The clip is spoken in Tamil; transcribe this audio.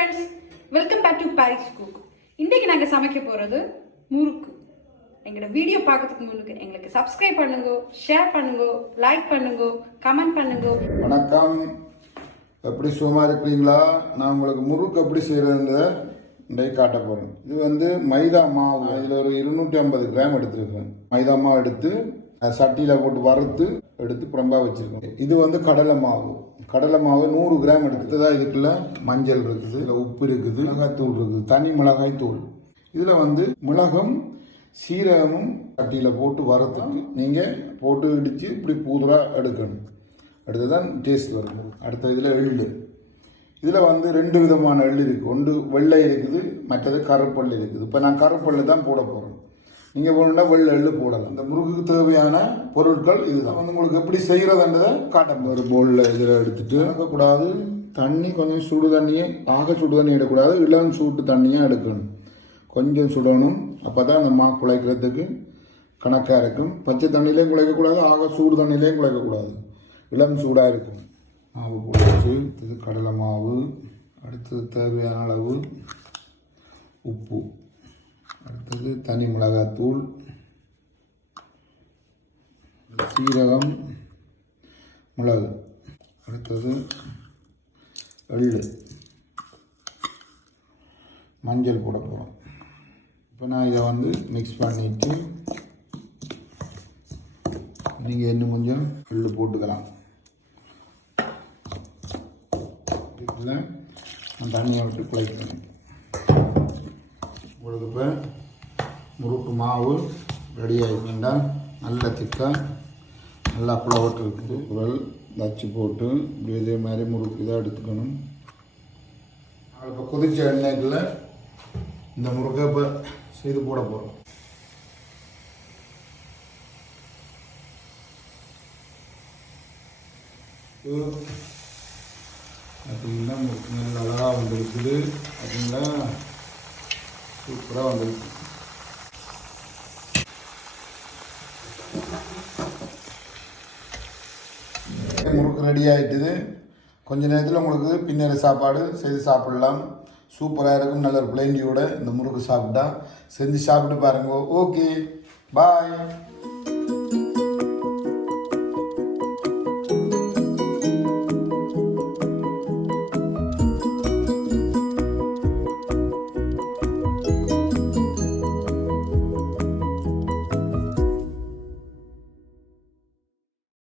friends, welcome back to Paris Cook. இன்னைக்கு நாங்க சமைக்க போறது முறுக்கு. எங்களோட வீடியோ பார்க்கிறதுக்கு முன்னாடி எங்களுக்கு சப்ஸ்கிரைப் பண்ணுங்க, ஷேர் பண்ணுங்க, லைக் பண்ணுங்க, கமெண்ட் பண்ணுங்க. வணக்கம். எப்படி சும்மா இருக்கீங்களா? நான் உங்களுக்கு முறுக்கு எப்படி செய்யறதுன்னு இன்றைக்கு காட்ட போறேன். இது வந்து மைதா மாவு. இதுல ஒரு 250 கிராம் எடுத்துருக்கேன். மைதா மாவு எடுத்து சட்டியில போட்டு வறுத்து எடுத்து புறம்பா வச்சிருக்கேன். இது வந்து கடலை மாவு. கடலை மாவு 100 கிராம் எடுத்துதான். இதுக்குள்ள மஞ்சள் இருக்குது, இதுல உப்பு இருக்குது, மிளகாய்த்தூள் இருக்குது, தனி மிளகாய் தூள். இதுல வந்து மிளகும் சீரகமும் சட்டியில போட்டு வறுத்துட்டு நீங்க போட்டு இடிச்சு இப்படி பூதுரா எடுக்கணும். அடுத்ததான் டேஸ்ட் வரும். அடுத்த இதுல எள்ளு. இதுல வந்து 2 விதமான எள்ளு இருக்கு. ஒன்று வெள்ளை இருக்குது, மற்றது கருப்பெள்ளு இருக்குது. இப்ப நான் கருப்பெள்ளு தான் போட போறேன். நீங்க போனா வெள்ளை எள்ளு போடலாம். இந்த முறுக்குக்கு தேவையான பொருட்கள் இதுதான். வந்து உங்களுக்கு எப்படி செய்யறதுன்றதை காட்டும். ஒரு பவுல்ல இதில் எடுத்துட்டு இருக்கக்கூடாது. தண்ணி கொஞ்சம் சுடு தண்ணியே, ஆக சுடு தண்ணி எடுக்கக்கூடாது, இளம் சூட்டு தண்ணியாக எடுக்கணும். கொஞ்சம் சுடணும். அப்பதான் அந்த மா குழைக்கிறதுக்கு கணக்கா இருக்கும். பச்சை தண்ணியிலையும் குழைக்கக்கூடாது, ஆக சூடு தண்ணியிலையும் குழைக்கக்கூடாது, இளம் சூடாக இருக்கும். மாவு போட்டு இது கடலை மாவு. அடுத்தது தேவையான அளவு உப்பு. அடுத்தது தனி மிளகாய்த்தூள், சீரகம், மிளகு. அடுத்தது எள்ளு, மஞ்சள் போட போகிறோம். இப்போ நான் இதை வந்து மிக்ஸ் பண்ணிட்டு நீங்கள் இன்னும் கொஞ்சம் எள்ளு போட்டுக்கலாம். இதில் நான் தண்ணியை விட்டு குழைக்கணும். உங்களுக்கு இப்போ முறுக்கு மாவு ரெடி ஆகிடுச்சுன்னா நல்ல திக்காக நல்லா புலவட்டு இருக்குது. குரல் வச்சு போட்டு இப்படி இதே மாதிரி முறுக்கு இதாக எடுத்துக்கணும். இப்போ கொதிச்ச எண்ணெய்க்குள்ள இந்த முறுக்கை இப்போ செய்து போட போகிறோம். அப்படின்னா முறுக்கு நல்லா அழகாக வந்துருக்குது. அப்படின்னா சூப்பராக வந்துருக்கு. முறுக்கு ரெடி ஆகிட்டுது. கொஞ்ச நேரத்தில் உங்களுக்கு பின்னேற சாப்பாடு செய்து சாப்பிடலாம். சூப்பராக இருக்கும். நல்ல ஒரு பிளேண்டியோட இந்த முறுக்கு சாப்பிட்டா செஞ்சு சாப்பிட்டு பாருங்க. ஓகே, பாய்.